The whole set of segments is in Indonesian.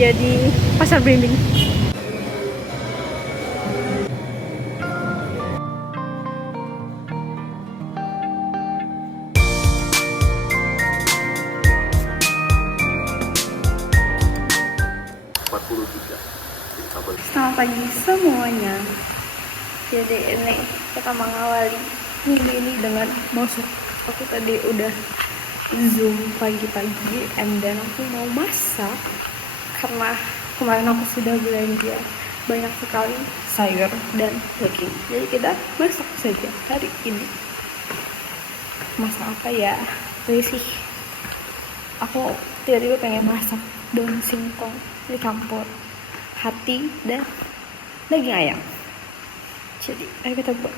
belanja di Pasar Belimbing. Selamat pagi semuanya. Jadi ini kita mengawali minggu ini dengan masuk. Aku tadi udah Zoom pagi-pagi dan aku mau masak karena kemarin aku sudah belanja banyak sekali sayur dan daging. Jadi kita masak saja hari ini. Masak apa ya? Jadi sih aku tiba-tiba pengen masak daun singkong dicampur hati dan daging ayam. Jadi ayo kita buat.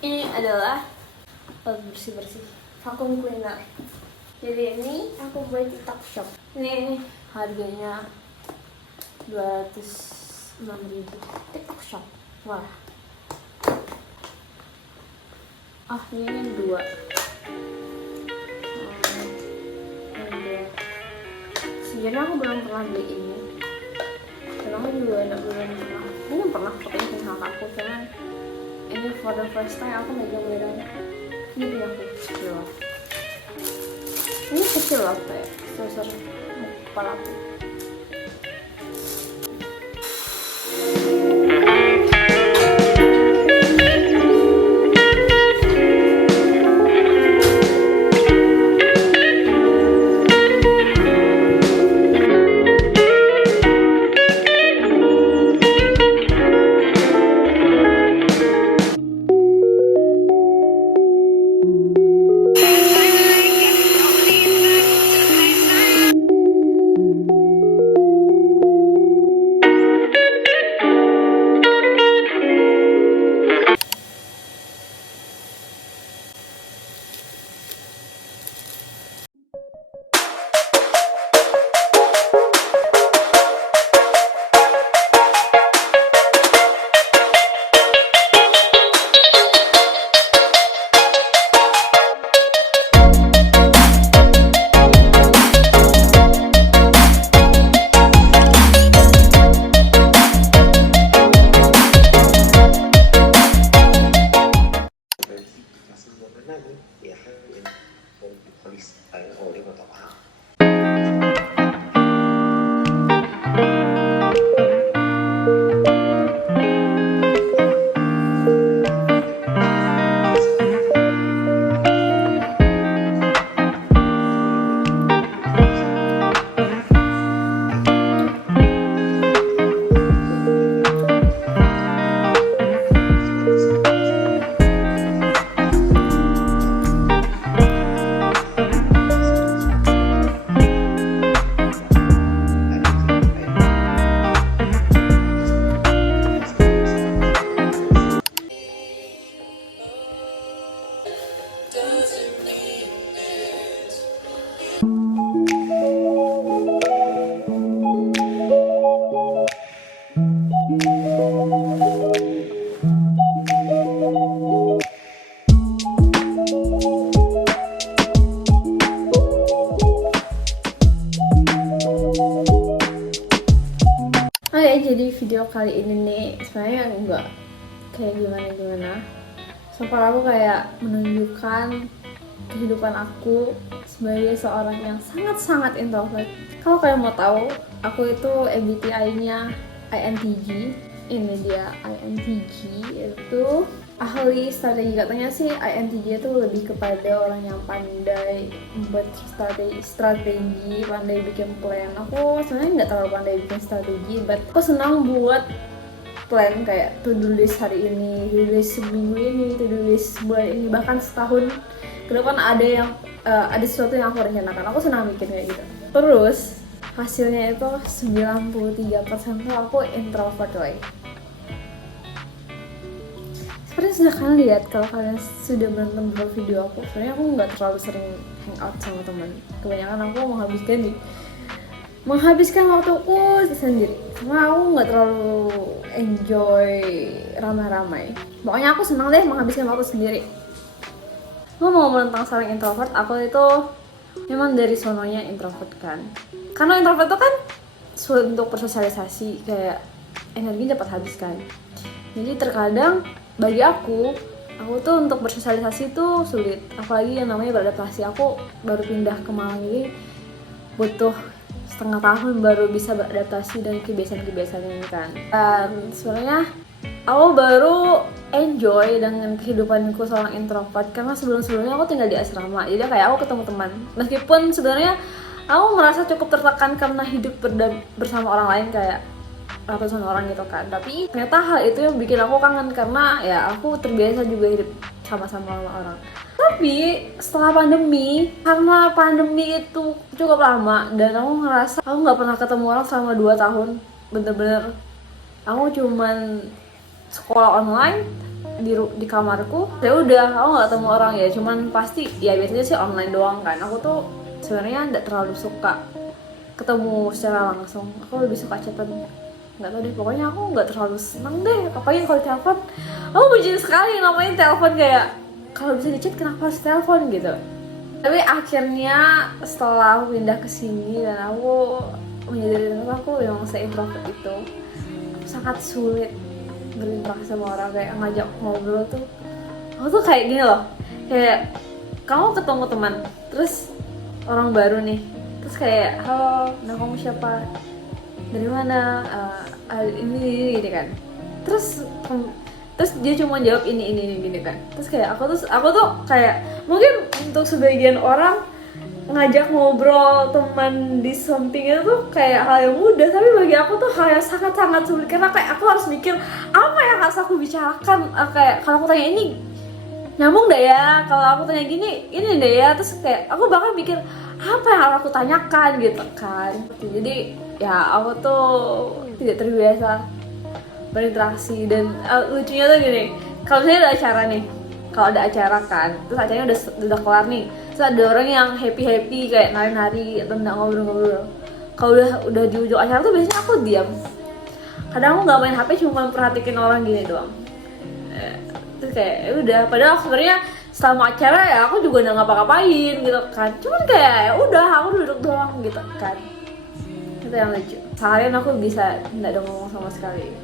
Ini adalah bersih-bersih vacuum cleaner. Jadi ini aku beli di Topshop. Ini harganya 206.000 TikTok Shop. Wah. Ini dua. Sejujurnya aku belum pernah beli ini. Karena aku juga belum pernah. Ini pernah pakai sama kakakku, cuman ini for the first time aku megang beneran. Ini punya aku kecil. Ini kecil lah kayak sebesar kepala aku. video kali ini nih sebenarnya enggak kayak gimana. Soalnya aku kayak menunjukkan kehidupan aku sebagai seorang yang sangat introvert. Kalau kalian mau tahu, aku itu MBTI-nya INTJ. Ini dia INTJ, itu ahli strategi. Katanya sih INTJ itu lebih kepada orang yang pandai membuat strategi, pandai bikin plan. Aku sebenarnya nggak terlalu pandai bikin strategi, but aku senang buat plan kayak to-do list hari ini, to-do list seminggu ini, to-do list bulan ini, bahkan setahun ke depan ada sesuatu yang aku rencanakan. Aku senang bikin kayak gitu. Terus hasilnya itu 93% tuh aku introvert woy. Seperti sudah kalian lihat kalau kalian sudah menonton beberapa video aku, sebenarnya aku nggak terlalu sering hangout sama teman. Kebanyakan aku menghabiskan waktuku sendiri. Karena aku nggak terlalu enjoy ramai-ramai. Pokoknya aku senang deh menghabiskan waktu sendiri. Ngomong tentang saling introvert, aku itu memang dari sononya introvert kan. Karena introvert itu kan untuk bersosialisasi, kayak energinya dapat habis kan. Jadi terkadang bagi aku tuh untuk bersosialisasi tuh sulit. Apalagi yang namanya beradaptasi. Aku baru pindah ke Malang ini butuh setengah tahun baru bisa beradaptasi dan kebiasaan-kebiasaan ini kan. Dan sebenarnya aku baru enjoy dengan kehidupanku seorang introvert karena sebelumnya aku tinggal di asrama, jadi kayak aku ketemu teman. Meskipun sebenarnya aku merasa cukup tertekan karena hidup bersama orang lain kayak ratusan orang gitu kan, tapi ternyata hal itu yang bikin aku kangen karena ya aku terbiasa juga hidup sama-sama orang. Tapi setelah pandemi, karena pandemi itu cukup lama dan aku ngerasa aku nggak pernah ketemu orang selama 2 tahun, bener-bener aku cuman sekolah online di kamarku. Ya udah, aku nggak ketemu orang ya, cuman pasti ya biasanya sih online doang kan. Aku tuh sebenarnya nggak terlalu suka ketemu secara langsung, aku lebih suka chatan. Nggak tahu deh, pokoknya aku nggak terlalu seneng deh apalagi kalau telepon. Aku benci sekali namanya telepon, kayak kalau bisa di chat kenapa harus telepon gitu. Tapi akhirnya setelah aku pindah ke sini dan aku menyadari aku yang se-introvert itu sangat sulit berinteraksi sama orang, kayak ngajak ngobrol tuh. Aku tuh kayak gini loh, kayak kamu ketemu teman, terus orang baru nih, terus kayak halo, nah kamu siapa, dari mana, ini kan, terus dia cuma jawab ini gini kan. Terus kayak aku tuh kayak mungkin untuk sebagian orang ngajak ngobrol teman di samping itu tuh kayak hal yang mudah, tapi bagi aku tuh hal yang sangat sulit karena kayak aku harus mikir apa yang harus aku bicarakan. Kayak kalau aku tanya ini nyambung deh ya, kalau aku tanya gini ini deh ya, terus kayak aku bahkan mikir apa yang harus aku tanyakan gitu kan. Jadi ya aku tuh tidak terbiasa berinteraksi. Dan lucunya tuh gini, kalau misalnya ada acara nih, kalau ada acara kan, terus acaranya udah kelar nih, terus ada orang yang happy kayak nari-nari atau nggak ngobrol-ngobrol. Kalau udah di ujung acara tuh biasanya aku diam. Kadang aku nggak main HP, cuma memperhatikan orang gini doang. Terus kayak ya udah, padahal sebenarnya selama acara ya aku juga udah ngapa-ngapain gitu kan, cuman kayak ya udah aku duduk doang gitu kan. Itu yang lucu. Seharian aku bisa nggak ada ngomong sama sekali.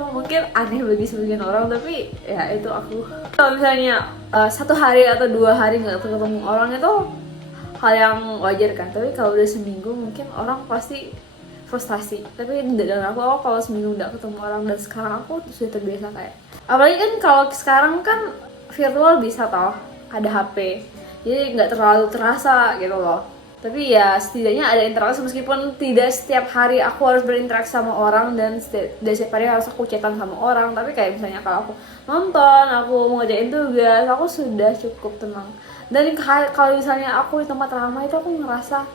Mungkin aneh bagi sebagian orang, tapi ya itu aku. Kalau misalnya 1 hari atau 2 hari nggak ketemu orang itu hal yang wajar kan, tapi kalau udah seminggu mungkin orang pasti frustasi. Tapi dengan aku kalau seminggu nggak ketemu orang, dan sekarang aku sudah terbiasa kayak, apalagi kan kalau sekarang kan virtual bisa toh, ada HP, jadi nggak terlalu terasa gitu loh. Tapi ya setidaknya ada interaksi, meskipun tidak setiap hari aku harus berinteraksi sama orang dan setiap hari harus aku chatan sama orang. Tapi kayak misalnya kalau aku nonton, aku mau ngerjain tugas, aku sudah cukup tenang. Dan kalau misalnya aku di tempat ramai itu aku ngerasa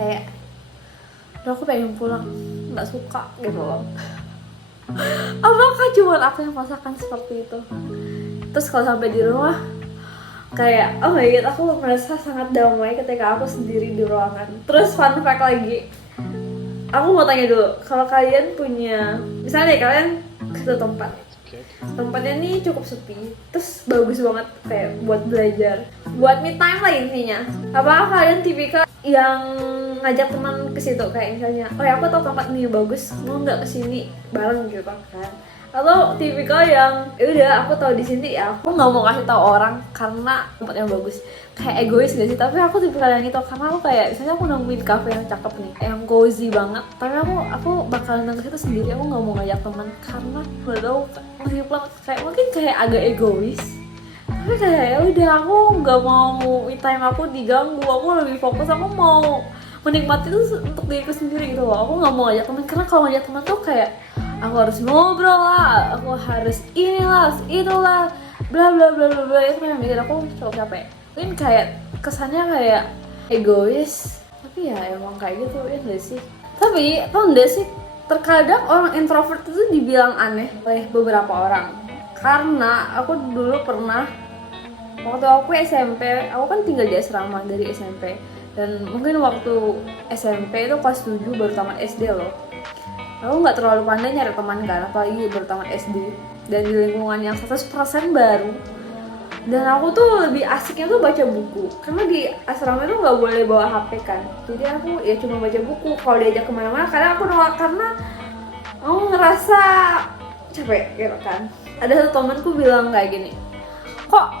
kayak aku pengen pulang, nggak suka gitu loh. Apakah cuma aku yang merasakan seperti itu? Terus kalau sampai di rumah kayak oh my god, aku merasa sangat damai ketika aku sendiri di ruangan. Terus fun fact lagi, aku mau tanya dulu, kalau kalian punya, misalnya kalian ke satu tempatnya nih cukup sepi, terus bagus banget kayak buat belajar, buat me time lah intinya. Apakah kalian tipikal yang ngajak teman ke situ, kayak misalnya, oh ya aku tahu tempat ini bagus, mau nggak kesini bareng gitu kan. Atau tipikal yang ya udah aku tahu di sini ya aku nggak mau kasih tahu orang karena tempatnya bagus, kayak egois gak sih? Tapi aku tipikal yang itu, karena aku kayak misalnya aku nemuin cafe yang cakep nih, yang cozy banget, tapi aku bakalan ke situ sendiri, aku nggak mau ngajak teman karena udah tahu kayak mungkin kayak agak egois. Tapi kayak ya udah aku nggak mau me time aku diganggu, aku lebih fokus, aku mau menikmati itu untuk diriku sendiri gitu loh. Aku nggak mau ngajak teman, karena kalau ngajak teman tuh kayak aku harus ngobrol lah, aku harus inilah itulah bla bla bla bla bla, itu yang bikin aku cukup capek. Mungkin kayak kesannya kayak egois, tapi ya emang kayak gitu ya nggak sih? Tapi tau nggak sih, terkadang orang introvert itu dibilang aneh oleh beberapa orang, karena aku dulu pernah waktu aku SMP, aku kan tinggal di asrama dari SMP, dan mungkin waktu SMP itu kelas 7 baru tamat SD loh. Aku nggak terlalu pandai nyari teman kan, apalagi baru tamat SD dan di lingkungan yang 100% baru. Dan aku tuh lebih asiknya tuh baca buku, karena di asrama itu nggak boleh bawa HP kan, jadi aku ya cuma baca buku. Kalau diajak kemana-mana karena aku nolak, karena aku ngerasa capek gitu kan. Ada satu temanku bilang kayak gini, kok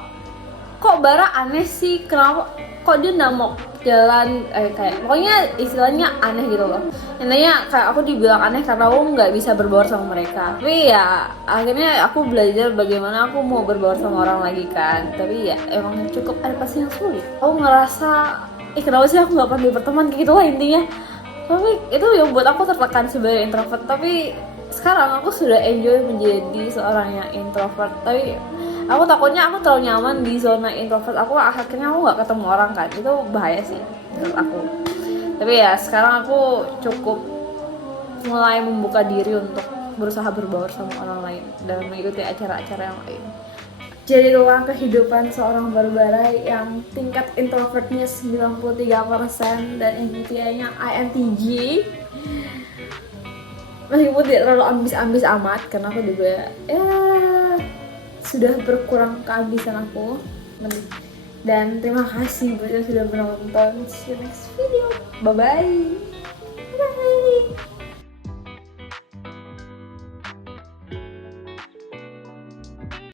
Bara aneh sih, kenapa kok dia nggak mau jalan, kayak pokoknya istilahnya aneh gitu loh. Intinya kayak aku dibilang aneh karena aku nggak bisa berbaur sama mereka. Tapi ya akhirnya aku belajar bagaimana aku mau berbaur sama orang lagi kan. Tapi ya emang cukup ada pasti yang sulit. Aku ngerasa kenapa sih aku nggak pernah berteman kayak gitu lah intinya. Tapi itu yang buat aku tertekan sebagai introvert. Tapi sekarang aku sudah enjoy menjadi seorang yang introvert. Tapi aku takutnya aku terlalu nyaman di zona introvert, aku akhirnya aku nggak ketemu orang kan, itu bahaya sih menurut aku. Tapi ya sekarang aku cukup mulai membuka diri untuk berusaha berbaur sama orang lain dan mengikuti acara-acara yang lain. Jadi itulah kehidupan seorang Barbara yang tingkat introvertnya 93% dan MBTI-nya INTJ. Meskipun tidak terlalu ambis-ambis amat, karena aku juga ya sudah berkurang keambisan aku. Dan terima kasih buat yang sudah menonton. See you next video. Bye bye.